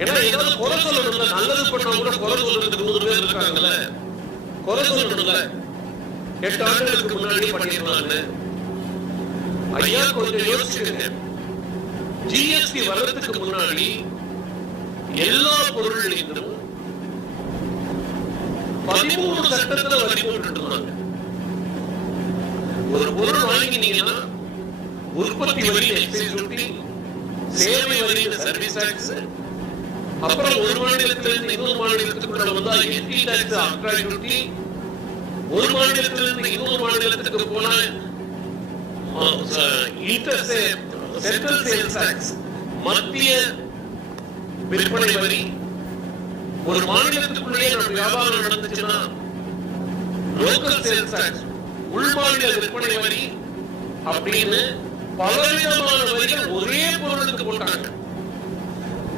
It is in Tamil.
ஏன்னா ஏதாவது குறை சொல்லணும்ல நல்லது பண்ணா கூட குறை சொல்றதுக்கு நூறு பேர் இருக்காங்கல்ல? குறை சொல்லணும்ல. எட்டு ஆண்டுகளுக்கு முன்னாடி பண்ணிருந்தாங்க ஐயா கொஞ்சம் யோசிச்சுங்க ஜிஎஸ்டி வர்றதுக்கு முன்னாடி எல்லா பொருள்களிலும் பதிமூணு சட்டத்துல வரி போட்டுட்டு இருந்தாங்க ஒரு பொருள் வாங்கினீங்கன்னா உற்பத்தி வரி எக்ஸைஸ் சேவை வரி சர்வீஸ் டாக்ஸ் அப்புறம் ஒரு மாநிலத்திலிருந்து இன்னொரு மாநிலத்துக்குள்ள வந்தா என்டி டாக்ஸ் அப்ட்ராய் டியூட்டி ஒரு மாநிலத்திலிருந்து இன்னொரு மாநிலத்துக்கு போனா சென்ட்ரல் சேல்ஸ் டாக்ஸ் மத்திய விற்பனை வரி. ஒரு மாநிலத்துக்குள்ளேயே நம்ம வியாபாரம் நடந்துச்சுன்னா லோக்கல் சேல்ஸ் டாக்ஸ் உள்மாநில விற்பனை வரி அப்படின்னு பலவிதமான வரிகள் ஒரே பொருளுக்கு போட்டாங்க.